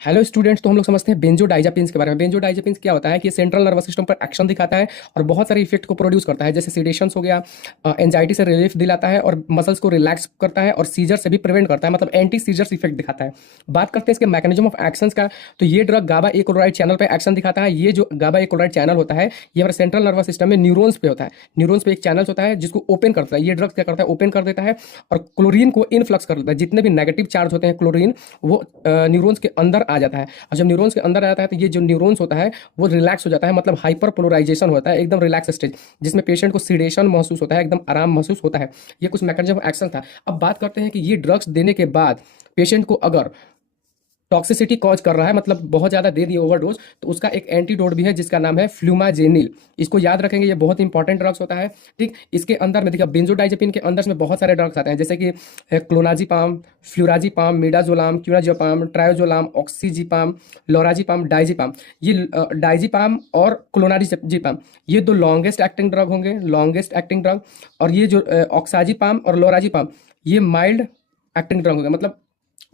Hello students, तो हम लोग समझते हैं बेंजोडाइजापिन्स के बारे में। बेंजोडाइजापिन्स क्या होता है कि सेंट्रल नर्वस सिस्टम पर एक्शन दिखाता है और बहुत सारे इफेक्ट को प्रोड्यूस करता है, जैसे सीडेशंस हो गया, एंजाइटी से रिलीफ दिलाता है और मसल्स को रिलैक्स करता है और सीजर से भी प्रिवेंट करता है, मतलब एंटी सीजर्स इफेक्ट दिखाता है। बात करते हैं इसके मैकेनिज्म ऑफ एक्शंस का, तो ये ड्रग गाबा ए क्लोराइड चैनल पर एक्शन दिखाता है। ये जो गाबा ए क्लोराइड चैनल होता है ये हमारे सेंट्रल नर्वस सिस्टम में न्यूरॉन्स पे होता है। न्यूरॉन्स पे एक चैनल होता है जिसको ओपन करता है। ये ड्रग क्या करता है, ओपन कर देता है और क्लोरीन को इनफ्लक्स कर देता है। जितने भी नेगेटिव चार्ज होते हैं क्लोरीन, वो न्यूरॉन्स के अंदर आ जाता है और जब न्यूरॉन्स के अंदर आ जाता है तो ये जो न्यूरॉन्स होता है वो रिलैक्स हो जाता है, मतलब हाइपर पोलराइजेशन होता है, एकदम रिलैक्स स्टेज, जिसमें पेशेंट को सीडेशन महसूस होता है, एकदम आराम महसूस होता है। ये कुछ मैकेनिज्म ऑफ एक्शन था। अब बात करते हैं कि ये ड्रग्स देने के बाद पेशेंट को अगर टॉक्सिसिटी कॉज कर रहा है, मतलब बहुत ज़्यादा दे दिए ओवरडोज, तो उसका एक एंटीडोट भी है जिसका नाम है फ्लूमाजेनिल। इसको याद रखेंगे, ये बहुत इंपॉर्टेंट ड्रग्स होता है। ठीक, इसके अंदर में देखिए बेंजोडाइजेपिन के अंदर में बहुत सारे ड्रग्स आते हैं, जैसे कि क्लोनाजीपाम, फ्लूराजीपाम, मिडाजोलाम, क्यूनाजोपाम, ट्रायोजोलाम, ऑक्सीजीपाम, लोराजीपाम, डाइजीपाम। ये डाइजीपाम और क्लोनाजीपाम ये दो लॉन्गेस्ट एक्टिंग ड्रग होंगे, लॉन्गेस्ट एक्टिंग ड्रग। और ये जो ऑक्साजीपाम और लोराजीपाम ये माइल्ड एक्टिंग ड्रग होंगे, मतलब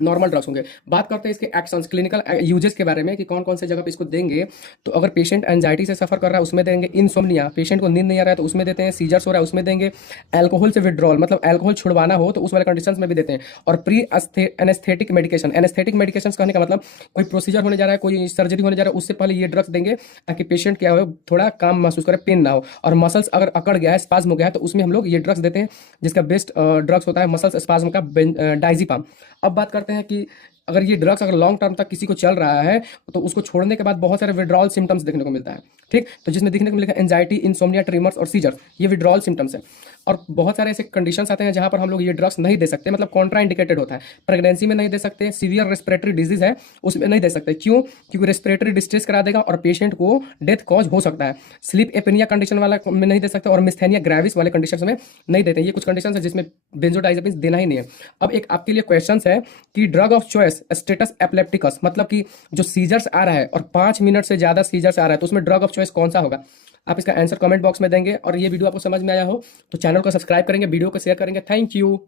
नॉर्मल ड्रग्स होंगे। बात करते हैं इसके एक्शंस, क्लिनिकल यूजेस के बारे में कि कौन कौन से जगह पे इसको देंगे। तो अगर पेशेंट एंजाइटी से सफर कर रहा है उसमें देंगे, इनसोम्निया, पेशेंट को नींद नहीं आ रहा है तो उसमें देते हैं, सीजर्स हो रहा है उसमें देंगे, अल्कोहल से विड्रॉल, मतलब अल्कोहल छुड़वाना हो तो उस वाले कंडीशंस में भी देते हैं, और pre anaesthetic medication. Anaesthetic medication कहने का मतलब कोई प्रोसीजर होने जा रहा है, कोई सर्जरी होने जा रहा है, उससे पहले ये ड्रग्स देंगे ताकि पेशेंट क्या हो, थोड़ा काम महसूस करे, पेन ना हो। और मसल्स अगर अकड़ गया है, स्पाज्म हो गया है, तो उसमें हम लोग ये ड्रग्स देते हैं, जिसका बेस्ट ड्रग्स होता है मसल्स स्पाज्म का डाइजीपाम। अब बात करते हैं कि अगर ये ड्रग्स अगर लॉन्ग टर्म तक किसी को चल रहा है तो उसको छोड़ने के बाद बहुत सारे विड्रॉल सिम्टम्स देखने को मिलता है। ठीक, तो जिसमें देखने को मिलेगा एंजाइटी, इंसोम्निया, ट्रीमर्स और सीजर्स, ये विड्रॉल सिम्टम्स है। और बहुत सारे ऐसे कंडीशंस आते हैं जहां पर हम लोग ये ड्रग्स नहीं दे सकते, मतलब कॉन्ट्रा इंडिकेटेड होता है। प्रेगनेंसी में नहीं दे सकते, सीवियर रेस्पिरेटरी डिजीज है उसमें नहीं दे सकते। क्यों? क्योंकि रेस्पिरेटरी डिस्ट्रेस करा देगा और पेशेंट को डेथ कॉज हो सकता है। स्लीप एपनिया कंडीशन वाला में नहीं दे सकते और मिस्थेनिया ग्रेविस वाले कंडीशन में नहीं देते। ये कुछ कंडीशन है जिसमें बेंजोडाइजेपिन्स देना ही नहीं है। अब एक आपके लिए क्वेश्चन है कि drug of choice status epilepticus, मतलब कि जो सीजर्स आ रहा है और 5 मिनट से ज्यादा सीजर्स आ रहा है तो उसमें ड्रग ऑफ चॉइस कौन सा होगा। आप इसका आंसर कमेंट बॉक्स में देंगे। और ये वीडियो आपको समझ में आया हो तो चैनल को सब्सक्राइब करेंगे, वीडियो को शेयर करेंगे। Thank you.